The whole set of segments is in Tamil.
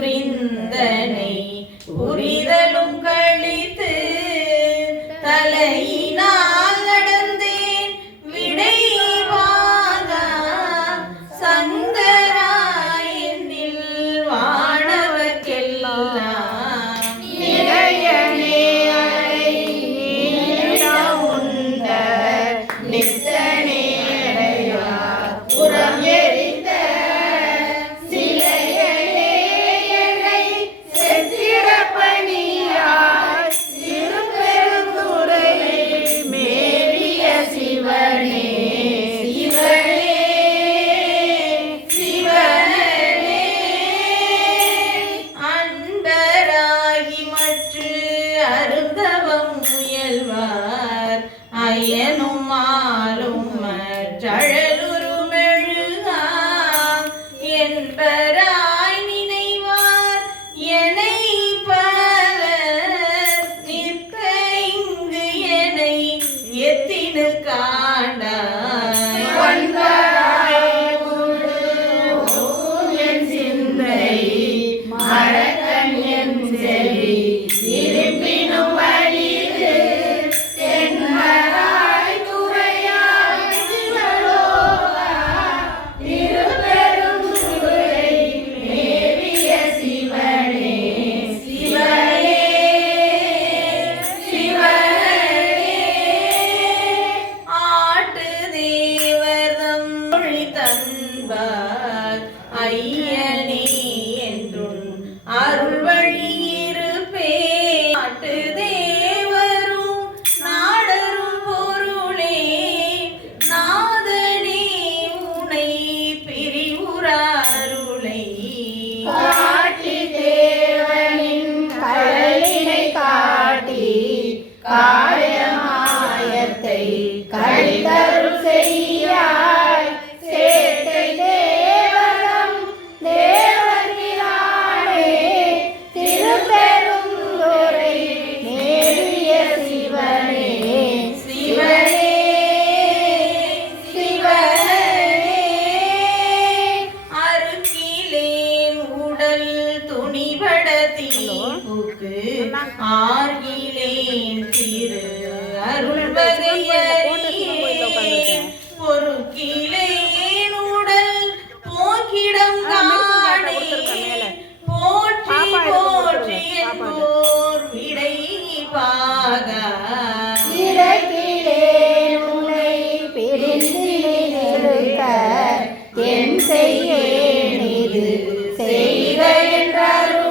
புரிந்தனை புரிதலும் கழித்து தலையினால் நடந்தேன். விடைவாகா சங்கராயனில் வானவர்க்கெல்லாம் இறையனே மறக்கன் என் செவி இருப்பினும் வலிது தென்மராய் துறையாய் சிவலோகா திருப்பெருந்துறை மேவிய சிவனே சிவனே சிவனே. ஆட்டு மொழி தன்பார் ஆர்கிலேன் திரு அருள்வகையறியே பொறுக்கிலேன் உடல் போக்கிடம் போற்றி போற்றி என்போர் விடை பாகா. என் செய்யேனிது செய்க என்றருளாய்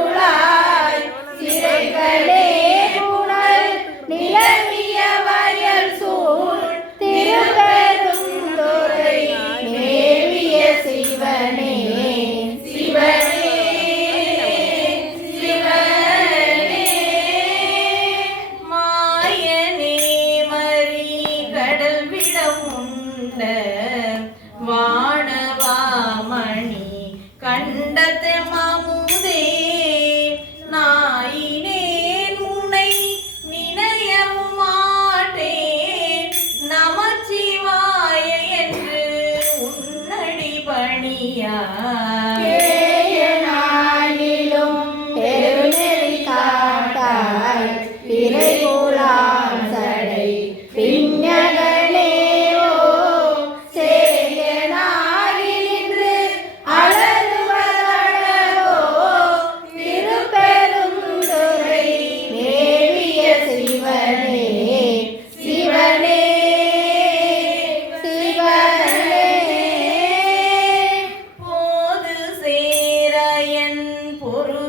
சிறைகளே புனல் நிலவிய வயல் சூழ் திருப்பெருந்துறை மேவிய சிவனே சிவனே மாயனே மறி கடல் விடம் உண்ட வானவாமணி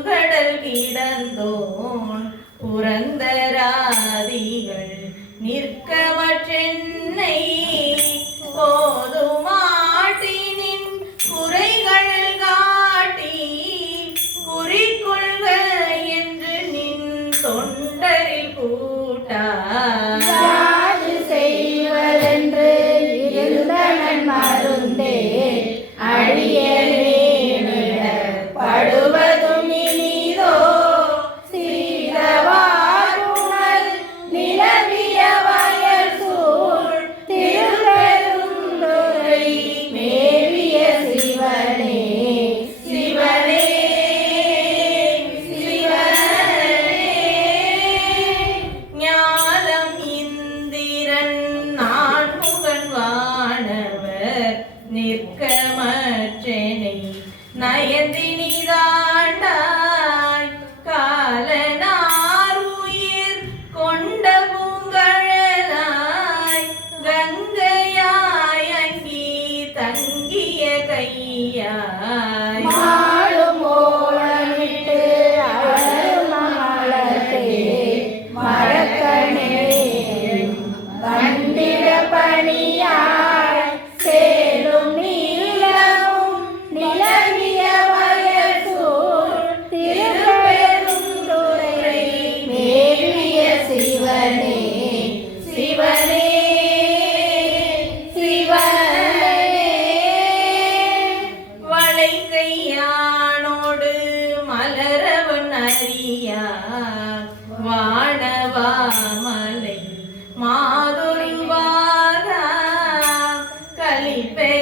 கடல் கிடந்தோன் புரந்தராதிகள் baby.